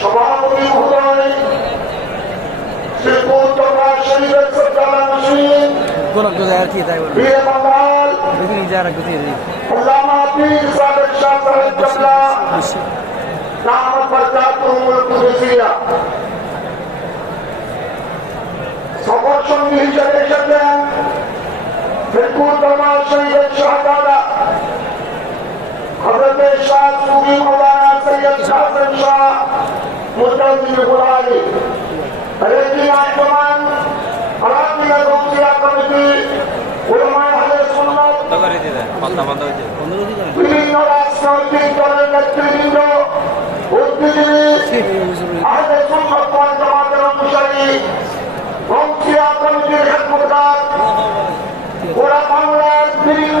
সভাপতি মহোদয় শ্রী পূর্ণতা শরীফের সরকার মসজিদ গোলাম গুজার কি তাই বলুন বীর বাবাল গুজিনি যারা গুজিনি আল্লামা পীর সাহেব সঙ্গী হিসেবে मुद्दे बुला दी हरेली आंदोलन अलग रोकिया कमिटी বিভিন্ন রাজনৈতিক দলের নেতৃবৃন্দ, বুদ্ধিজীবী অনুসারী, বংশীয় কমিটির হেডমোটার ওরা বিভিন্ন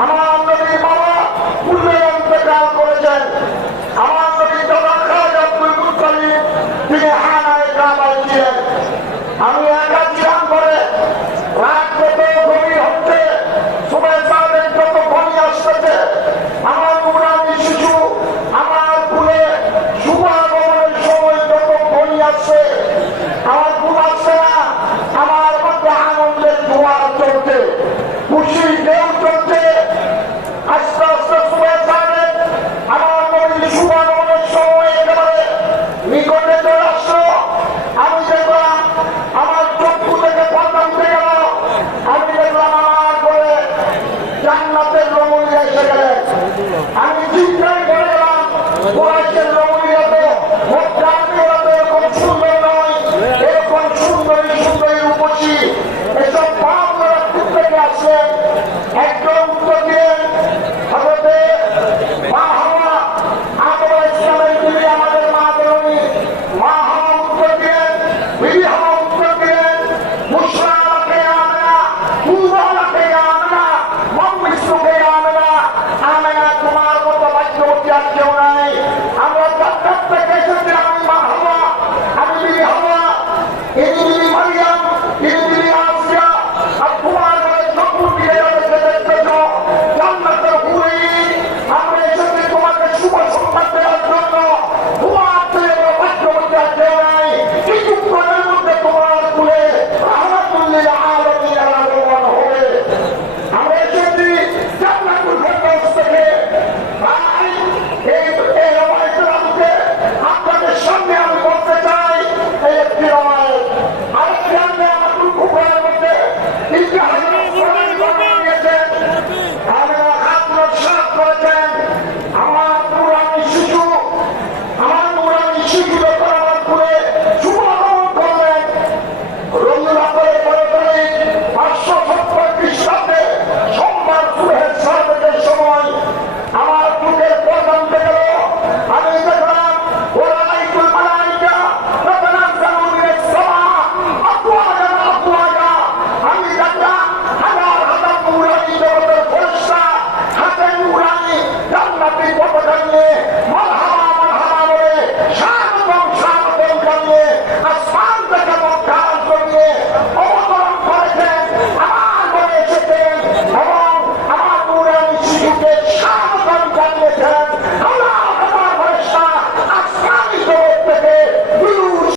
আমার